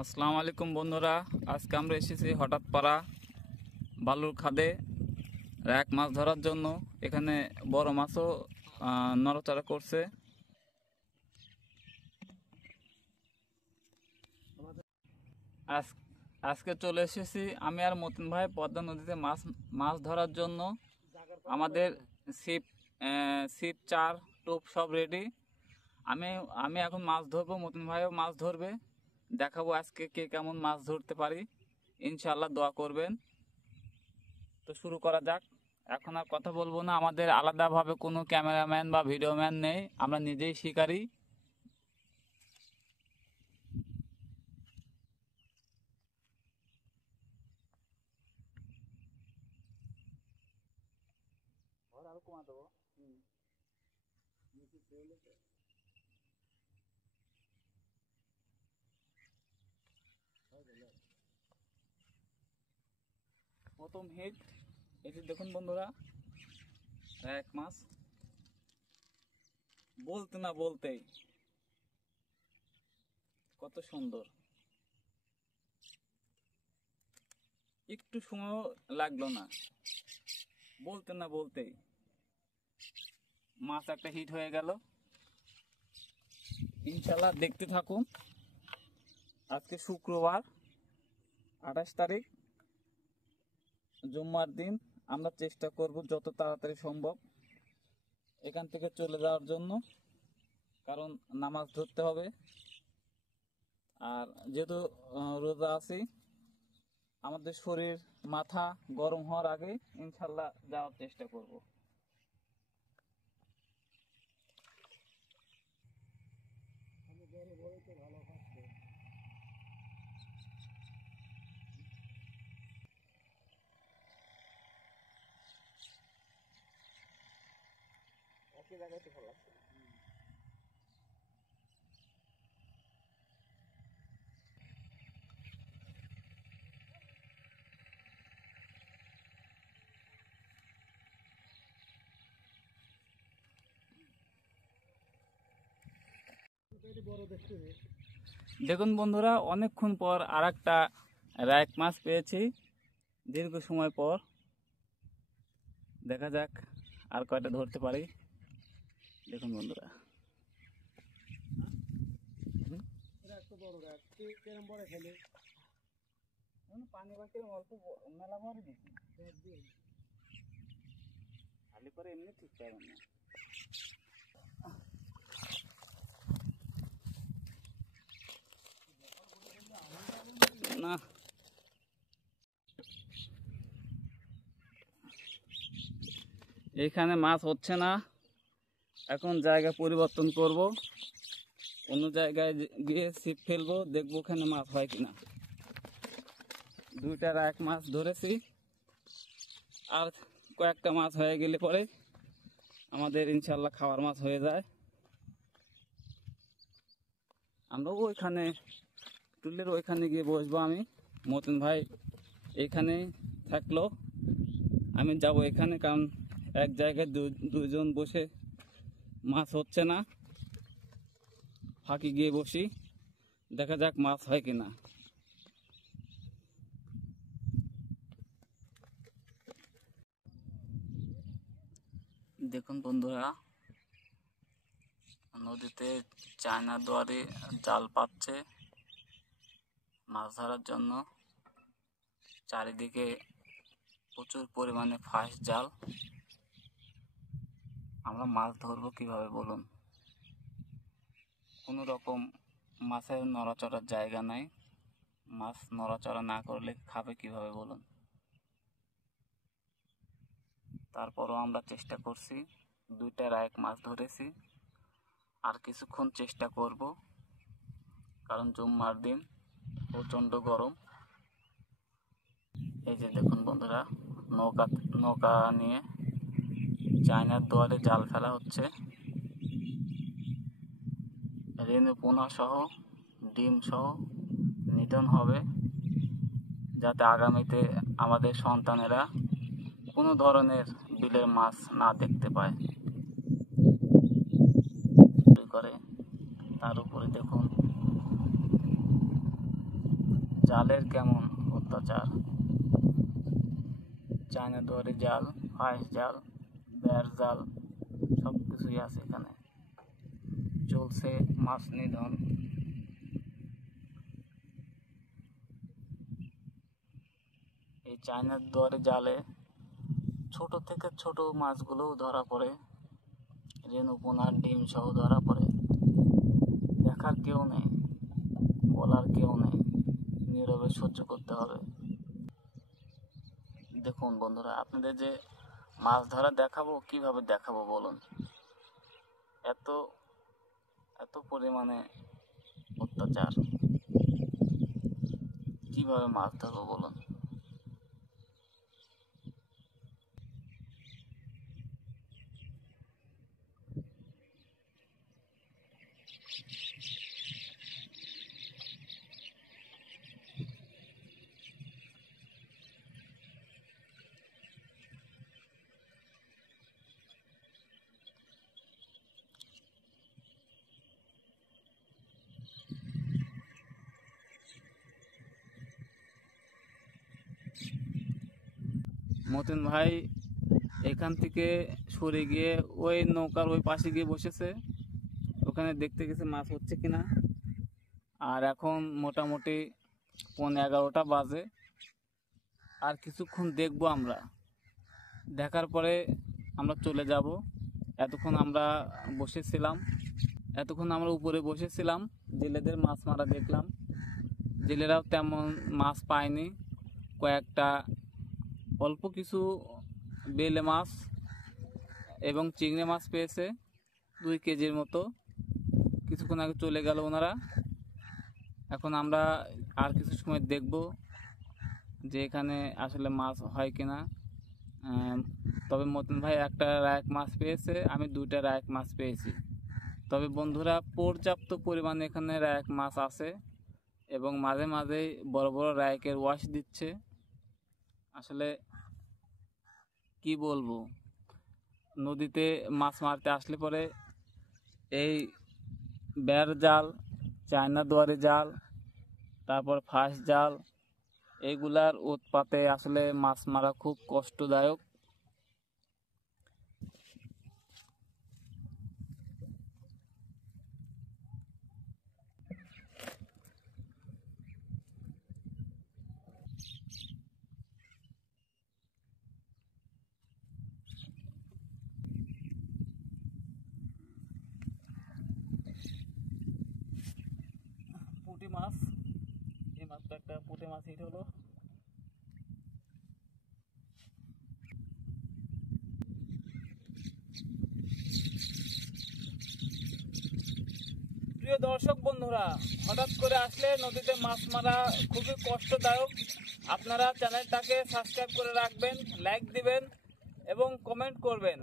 আসসালামু আলাইকুম বন্ধুরা, আজকে আমরা এসেছি হঠাৎ পাড়া বালুর খাদে এক মাছ ধরার জন্য। এখানে বড় মাছও নড়াচড়া করছে। আজকে চলে এসেছি আমি আর মতিন ভাই পদ্মা নদীতে মাছ মাছ ধরার জন্য। আমাদের ছিপ ছিপ চার টোপ সব রেডি। আমি আমি এখন মাছ ধরবো, মতিন ভাইও মাছ ধরবে। দেখাবো আজকে কে কেমন মাছ ধরতে পারি। ইনশাআল্লাহ দোয়া করবেন। তো শুরু করা যাক। এখন আর কথা বলবো না, আমাদের আলাদাভাবে কোনো ক্যামেরাম্যান বা ভিডিওম্যান নেই, আমরা নিজেই শিকারি। প্রথম হিট এটি দেখুন বন্ধুরা, এক মাছ বলতে না বলতেই কত সুন্দর, একটু সময় লাগলো না, বলতে না বলতেই মাছ একটা হিট হয়ে গেল। ইনশাল্লাহ দেখতে থাকুন। আজকে শুক্রবার 28 তারিখ, জুম্মার দিন। আমরা চেষ্টা করব যত তাড়াতাড়ি সম্ভব এখান থেকে চলে যাওয়ার জন্য, কারণ নামাজ ধরতে হবে। আর যেহেতু রোজা আছি, আমাদের শরীর মাথা গরম হওয়ার আগে ইনশাল্লাহ যাওয়ার চেষ্টা করব। একই জায়গায় তো ভালো লাগছে। দেখুন বন্ধুরা, অনেকক্ষণ পর আর একটা রাইক মাছ পেয়েছি, দীর্ঘ সময় পর। দেখা যাক আর কয়টা ধরতে পারি। দেখুন বন্ধুরা, পানি বাকি অল্প মেলা ভরে দিচ্ছি, খালি করে এমনি ঠিক পাবেন না। না, এইখানে মাছ হচ্ছে না। এখন জায়গা পরিবর্তন করব, অন্য জায়গায় গিয়ে ছিপ ফেলবো, দেখবো ওখানে মাছ হয় কিনা। দুইটার এক মাছ ধরেছি, আর কয়েকটা মাছ হয়ে গেলে পরে আমাদের ইনশাল্লাহ খাওয়ার মাছ হয়ে যায়। আমরা ওইখানে টুলের ওইখানে গিয়ে বসবো। আমি মতিন ভাই এইখানে থাকলো, আমি যাব এখানে, কারণ এক জায়গায় দুজন বসে মাছ হচ্ছে না। ফাঁকি গিয়ে বসি, দেখা যাক মাছ হয় কিনা। দেখুন বন্ধুরা, নদীতে চায়না দুয়ারে জাল পাচ্ছে মাছ ধরার জন্য। চারিদিকে প্রচুর পরিমাণে ফাঁস জাল। আমরা মাছ ধরবো কিভাবে বলুন? কোনো রকম মাছের নড়াচড়ার জায়গা নাই। মাছ নড়াচড়া না করলে খাবে কিভাবে বলুন? তারপরও আমরা চেষ্টা করছি, দুইটার এক মাছ ধরেছি। আর কিছুক্ষণ চেষ্টা করব, কারণ জুম্মার দিন প্রচণ্ড গরম। এই যে দেখুন বন্ধুরা, নৌকা নিয়ে চায়নার দুয়ারে জাল ফেলা হচ্ছে। রেণু পোনা সহ ডিম সহ নিধন হবে, যাতে আগামীতে আমাদের সন্তানেরা কোনো ধরনের বিলের মাছ না দেখতে পায়। করে তার উপরে দেখুন জালের কেমন অত্যাচার। চায়না দুয়ারি জাল, ফাঁস জাল, বেড় জাল সব কিছুই আছে এখানে। চলছে মাছ নিধন। এই চায়না দুয়ারি জালে ছোট থেকে ছোট মাছগুলোও ধরা পড়ে, রেণুপোনার ডিম সহ ধরা পড়ে। দেখার কেউ নেই, বলার কেউ নেই, নীরবে সহ্য করতে হবে। দেখুন বন্ধুরা, আপনাদের যে মাছ ধরা দেখাবো, কিভাবে দেখাবো বলুন? এত এত পরিমাণে অত্যাচার, কিভাবে মাছ ধরবো বলুন? মতিন ভাই এখান থেকে সরে গিয়ে ওই নৌকার ওই পাশে গিয়ে বসেছে, ওখানে দেখতে গেছে মাছ হচ্ছে কিনা। আর এখন মোটামুটি 11:30 বাজে। আর কিছুক্ষণ দেখবো আমরা, দেখার পরে আমরা চলে যাব। এতক্ষণ আমরা উপরে বসেছিলাম, জেলেদের মাছ মারা দেখলাম। জেলেরাও তেমন মাছ পায়নি, কয়েকটা অল্প কিছু বেলে মাছ এবং চিংড়ি মাছ পেয়েছে 2 কেজির মতো। কিছুক্ষণ আগে চলে গেল ওনারা। এখন আমরা আর কিছু সময় দেখব যে এখানে আসলে মাছ হয় কিনা। তবে মতিন ভাই একটা রায়ক মাছ পেয়েছে, আমি 2টা রায়ক মাছ পেয়েছি। তবে বন্ধুরা, পর্যাপ্ত পরিমাণে এখানে রায়ক মাছ আছে এবং মাঝে মাঝেই বড় বড় রায়কের ওয়াশ দিচ্ছে। আসলে কি বলবো, নদীতে মাছ মারতে আসলে পরে এই বেড় জাল, চায়না দুয়ারি জাল, তারপর ফাঁস জাল, এইগুলার উৎপাতে আসলে মাছ মারা খুব কষ্টদায়ক। পুঁটি মাছ, এই মাছটা একটা পুঁটি মাছ হিট হলো। প্রিয় দর্শক বন্ধুরা, হঠাৎ করে আসলে নদীতে মাছ মারা খুবই কষ্টদায়ক। আপনারা চ্যানেলটাকে সাবস্ক্রাইব করে রাখবেন, লাইক দিবেন এবং কমেন্ট করবেন।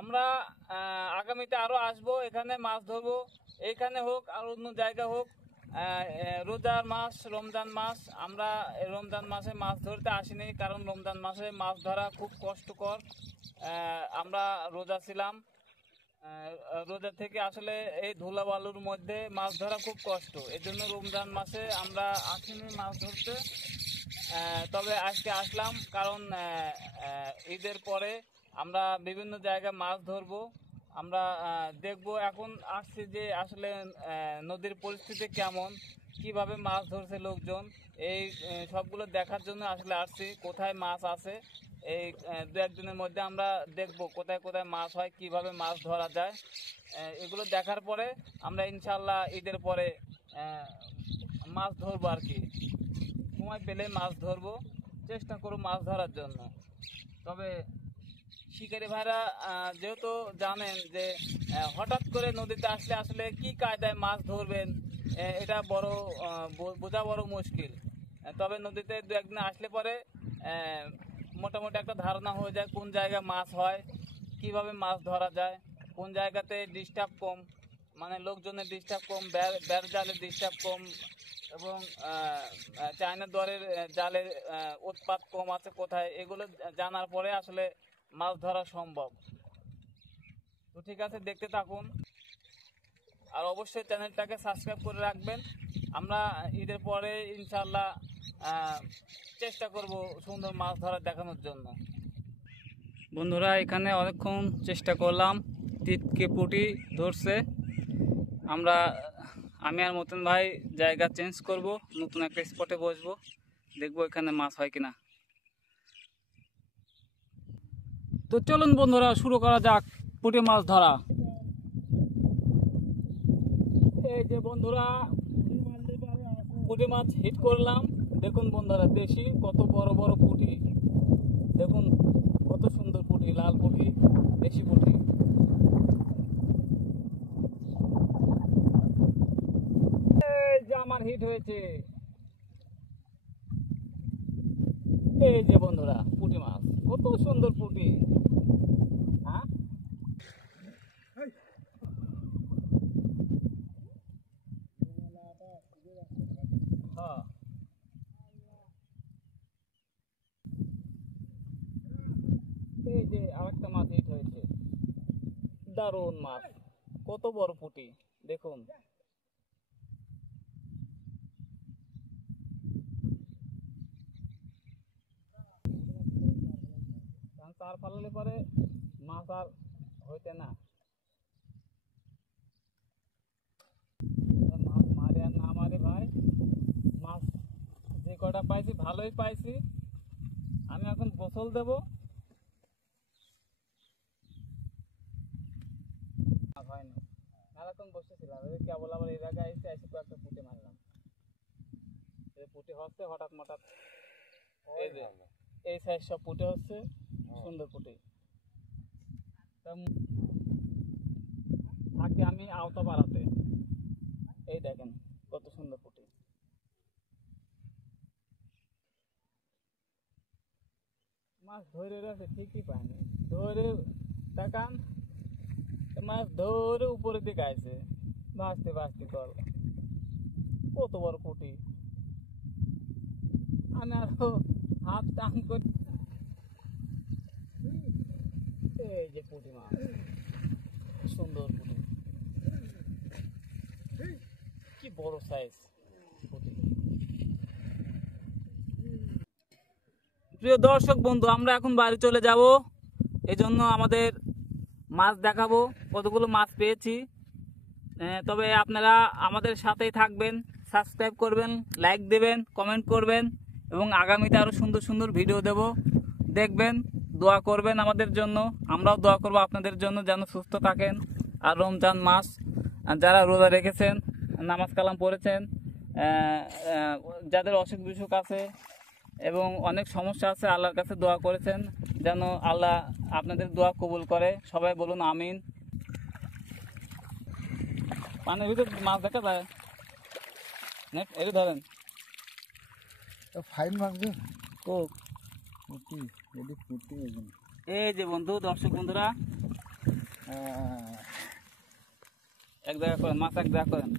আমরা আগামীতে আরও আসবো, এখানে মাছ ধরবো। এইখানে হোক আর অন্য জায়গা হোক, রোজার মাস, রমজান মাস, আমরা রমজান মাসে মাছ ধরতে আসিনি, কারণ রমজান মাসে মাছ ধরা খুব কষ্টকর। আমরা রোজা ছিলাম, রোজা থেকে আসলে এই ধুলা বালুর মধ্যে মাছ ধরা খুব কষ্ট। এই জন্য রমজান মাসে আমরা আসিনি মাছ ধরতে। তবে আজকে আসলাম, কারণ ঈদের পরে আমরা বিভিন্ন জায়গায় মাছ ধরবো। আমরা দেখবো, এখন আসছি যে আসলে নদীর পরিস্থিতি কেমন, কিভাবে মাছ ধরছে লোকজন, এই সবগুলো দেখার জন্য আসলে আসছি। কোথায় মাছ আছে, এই 2-1 দিনের মধ্যে আমরা দেখব কোথায় কোথায় মাছ হয়, কিভাবে মাছ ধরা যায়। এগুলো দেখার পরে আমরা ইনশাল্লাহ ঈদের পরে মাছ ধরবো আর কি। সময় পেলে মাছ ধরবো, চেষ্টা করব মাছ ধরার জন্য। তবে শিকারী ভাইরা যেহেতু জানেন যে হঠাৎ করে নদীতে আসলে আসলে কি কায়দায় মাছ ধরবেন, এটা বোঝা বড় মুশকিল। তবে নদীতে 2-1 দিন আসলে পরে মোটামুটি একটা ধারণা হয়ে যায় কোন জায়গায় মাছ হয়, কিভাবে মাছ ধরা যায়, কোন জায়গাতে ডিস্টার্ব কম, মানে লোকজনের ডিস্টার্ব কম, বেড় জালের ডিস্টার্ব কম এবং চায়না দুয়ারের জালের উৎপাত কম আছে কোথায়, এগুলো জানার পরে আসলে মাছ ধরা সম্ভব। তো ঠিক আছে, দেখতে থাকুন আর অবশ্যই চ্যানেলটাকে সাবস্ক্রাইব করে রাখবেন। আমরা ঈদের পরে ইনশাল্লাহ চেষ্টা করব সুন্দর মাছ ধরা দেখানোর জন্য। বন্ধুরা এখানে অনেকক্ষণ চেষ্টা করলাম, টিটকে পুঁটি ধরছে। আমি আর মতন ভাই জায়গা চেঞ্জ করব, নতুন একটা স্পটে বসবো, দেখবো এখানে মাছ হয় কিনা। তো চলুন বন্ধুরা শুরু করা যাক পুঁটি মাছ ধরা। এই যে বন্ধুরা পুঁটি মাছ হিট করলাম, দেখুন বন্ধুরা দেশি কত বড় বড় পুঁটি, দেখুন কত সুন্দর পুঁটি, লাল পুঁটি, দেশি পুঁটি। এই যে আমার হিট হয়েছে, এই যে বন্ধুরা পুঁটি মাছ, কত সুন্দর পুঁটি। হ্যাঁ হ্যাঁ, এই যে আরেকটা মাছ হিট হয়েছে, দারুণ মাছ, কত বড় পুঁটি দেখুন। চার ফালালে পরে মাছ আর হইতে না, মাছ মারে আর না মারে ভাই, মাছ যে কটা পাইছি ভালোই পাইছি। আমি এখন গোসল দেব, হয়নি মেলাক্ষণ বসেছিলাম, কেবল আবার এই জায়গায় এসে এসে কয়েকটা পুঁটি মারলাম। এই পুঁটি হচ্ছে হঠাৎ মঠাৎ, এই যে এই সাইজ সব পুঁটি হচ্ছে, সুন্দর পুঁটি। থাকি আমি আওতা বাড়াতে, এই দেখেন কত সুন্দর পুঁটি। মাছ ধরে রয়েছে ঠিকই পায়নি, ধরে দেখান মাছ ধরে উপরের দিকে আছে, ভাসতে ভাসতে কল, কত বড় পুঁটি। আমি আরো হাত টান করি, এই যে পুঁটি মাছ, সুন্দর পুঁটি, কি বড় সাইজ পুঁটি। প্রিয় দর্শক বন্ধু, আমরা এখন বাড়ি চলে যাব, এই জন্য আমাদের মাছ দেখাবো কতগুলো মাছ পেয়েছি। তবে আপনারা আমাদের সাথেই থাকবেন, সাবস্ক্রাইব করবেন, লাইক দেবেন, কমেন্ট করবেন এবং আগামীতে আরও সুন্দর সুন্দর ভিডিও দেব, দেখবেন, দোয়া করবেন আমাদের জন্য, আমরাও দোয়া করব আপনাদের জন্য যেন সুস্থ থাকেন। আর রমজান মাস যারা রোজা রেখেছেন, নামাজ কালাম পড়েছেন, যাদের অসুখ বিসুখ আছে এবং অনেক সমস্যা আছে, আল্লাহর কাছে দোয়া করেছেন যেন আল্লাহ আপনাদের দোয়া কবুল করে, সবাই বলুন আমিন। পানির ভিতরে মাছ দেখা যায়, এটা ধরেন ফাইন মাছ কোক। এই যে বন্ধু, দর্শক বন্ধুরা এক জায়গা করেন, মাছ এক জায়গা করেন।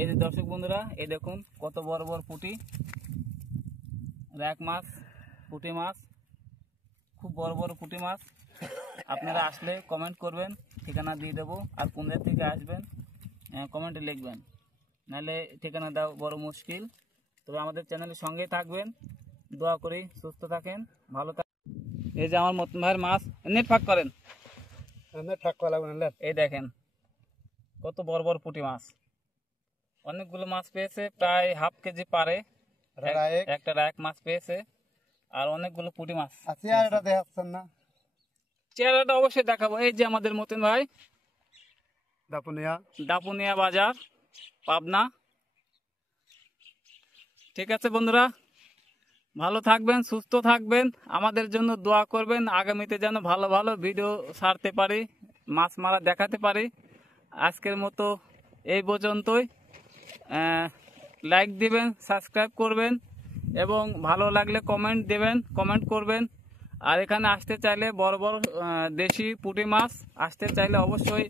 এই যে দর্শক বন্ধুরা, এই দেখুন কত বড় বড় পুঁটি, র্যাক মাছ, পুঁটি মাছ, খুব বড় বড় পুঁটি মাছ। আপনারা আসলে কমেন্ট করবেন, ঠিকানা দিয়ে দেবো, আর কোন জায়গা থেকে আসবেন কমেন্টে লিখবেন, নাহলে ঠিকানা দেওয়া বড় মুশকিল। তবে আমাদের চ্যানেলের সঙ্গেই থাকবেন, দোয়া করি সুস্থ থাকেন, ভালো থাকেন। এই যে আমার মতন ভাইয়ের মাছ, নেট ফাঁক করেন, এই দেখেন কত বড় বড় পুঁটি মাছ, অনেকগুলো মাছ পেয়েছে, প্রায় হাফ কেজি পারে একটা রায়ক মাছ পেয়েছে, আর অনেকগুলো পুঁটি মাছ। চেহারাটা অবশ্যই দেখাবো। এই যে আমাদের মতিন ভাই, দাপুনিয়া বাজার, পাবনা। ঠিক আছে বন্ধুরা, ভালো থাকবেন, সুস্থ থাকবেন, আমাদের জন্য দোয়া করবেন, আগামীতে যেন ভালো ভালো ভিডিও ছাড়তে পারি, মাছ মারা দেখাতে পারি। আজকের মতো এই পর্যন্তই। লাইক দিবেন, সাবস্ক্রাইব করবেন এবং ভালো লাগলে কমেন্ট দেবেন, কমেন্ট করবেন। আর এখানে আসতে চাইলে বড় বড় দেশি পুঁটি মাছ আসতে চাইলে অবশ্যই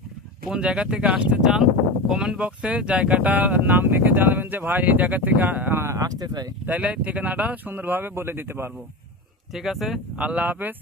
কোন জায়গা থেকে আসতে চান কমেন্ট বক্সে জায়গাটার নাম লিখে জানাবেন যে ভাই এই জায়গা থেকে আসতে চাই, তাইলে ঠিকানাটা সুন্দরভাবে বলে দিতে পারবো। ঠিক আছে, আল্লাহ হাফেজ।